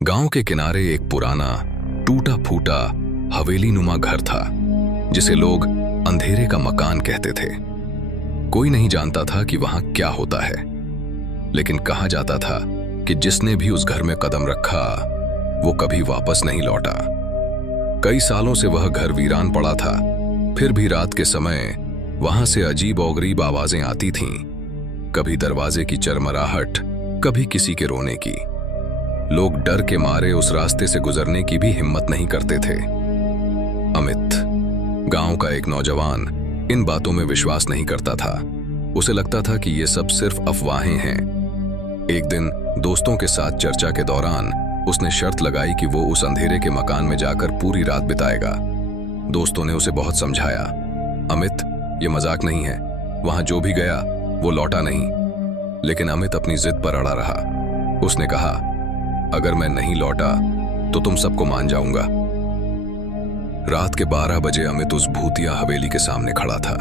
गांव के किनारे एक पुराना टूटा फूटा हवेली नुमा घर था जिसे लोग अंधेरे का मकान कहते थे। कोई नहीं जानता था कि वहां क्या होता है, लेकिन कहा जाता था कि जिसने भी उस घर में कदम रखा वो कभी वापस नहीं लौटा। कई सालों से वह घर वीरान पड़ा था, फिर भी रात के समय वहां से अजीब और गरीब आवाजें आती थीं। कभी दरवाजे की चरमराहट, कभी किसी के रोने की। लोग डर के मारे उस रास्ते से गुजरने की भी हिम्मत नहीं करते थे। अमित, गांव का एक नौजवान, इन बातों में विश्वास नहीं करता था। उसे लगता था कि ये सब सिर्फ अफवाहें हैं। एक दिन दोस्तों के साथ चर्चा के दौरान उसने शर्त लगाई कि वो उस अंधेरे के मकान में जाकर पूरी रात बिताएगा। दोस्तों ने उसे बहुत समझाया, अमित, ये मजाक नहीं है, वहां जो भी गया वो लौटा नहीं। लेकिन अमित अपनी जिद पर अड़ा रहा। उसने कहा, अगर मैं नहीं लौटा तो तुम सबको मान जाऊंगा। रात के 12 बजे अमित उस भूतिया हवेली के सामने खड़ा था।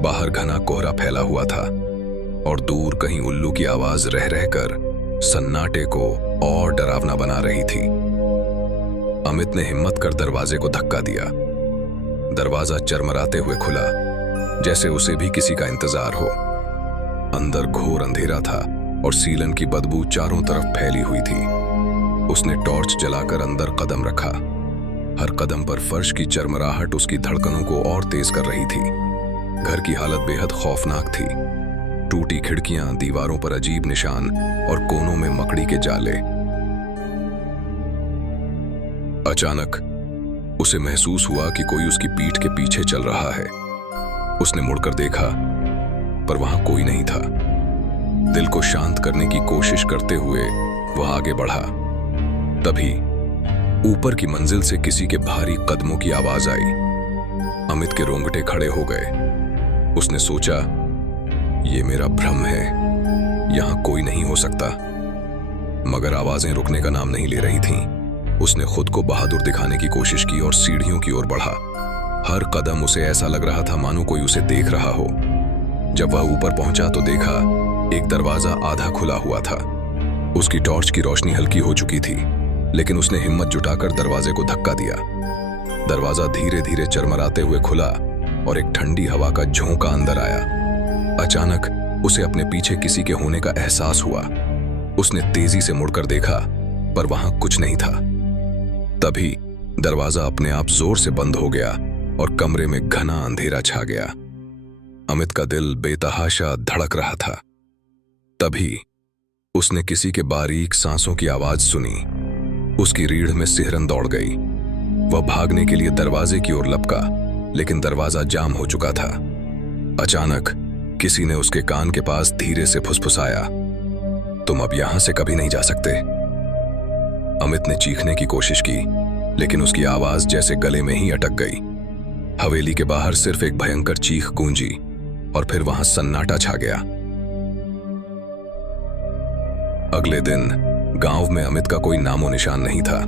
बाहर घना कोहरा फैला हुआ था और दूर कहीं उल्लू की आवाज रह रहकर सन्नाटे को और डरावना बना रही थी। अमित ने हिम्मत कर दरवाजे को धक्का दिया। दरवाजा चरमराते हुए खुला, जैसे उसे भी किसी का इंतजार हो। अंदर घोर अंधेरा था और सीलन की बदबू चारों तरफ फैली हुई थी। उसने टॉर्च जलाकर अंदर कदम रखा। हर कदम पर फर्श की चरमराहट उसकी धड़कनों को और तेज कर रही थी। घर की हालत बेहद खौफनाक थी। टूटी खिड़कियां, दीवारों पर अजीब निशान और कोनों में मकड़ी के जाले। अचानक उसे महसूस हुआ कि कोई उसकी पीठ के पीछे चल रहा है। उसने मुड़कर देखा, पर वहां कोई नहीं था। दिल को शांत करने की कोशिश करते हुए वह आगे बढ़ा। तभी ऊपर की मंजिल से किसी के भारी कदमों की आवाज आई। अमित के रोंगटे खड़े हो गए। उसने सोचा, ये मेरा भ्रम है, यहां कोई नहीं हो सकता। मगर आवाजें रुकने का नाम नहीं ले रही थीं। उसने खुद को बहादुर दिखाने की कोशिश की और सीढ़ियों की ओर बढ़ा। हर कदम उसे ऐसा लग रहा था मानो कोई उसे देख रहा हो। जब वह ऊपर पहुंचा तो देखा एक दरवाजा आधा खुला हुआ था। उसकी टॉर्च की रोशनी हल्की हो चुकी थी, लेकिन उसने हिम्मत जुटाकर दरवाजे को धक्का दिया। दरवाजा धीरे धीरे चरमराते हुए खुला और एक ठंडी हवा का झोंका अंदर आया। अचानक उसे अपने पीछे किसी के होने का एहसास हुआ। उसने तेजी से मुड़कर देखा, पर वहां कुछ नहीं था। तभी दरवाजा अपने आप जोर से बंद हो गया और कमरे में घना अंधेरा छा गया। अमित का दिल बेतहाशा धड़क रहा था। तभी उसने किसी के बारीक सांसों की आवाज सुनी। उसकी रीढ़ में सिहरन दौड़ गई। वह भागने के लिए दरवाजे की ओर लपका, लेकिन दरवाजा जाम हो चुका था। अचानक किसी ने उसके कान के पास धीरे से फुसफुसाया, तुम अब यहां से कभी नहीं जा सकते। अमित ने चीखने की कोशिश की, लेकिन उसकी आवाज जैसे गले में ही अटक गई। हवेली के बाहर सिर्फ एक भयंकर चीख गूंजी और फिर वहां सन्नाटा छा गया। अगले दिन गांव में अमित का कोई नामो निशान नहीं था।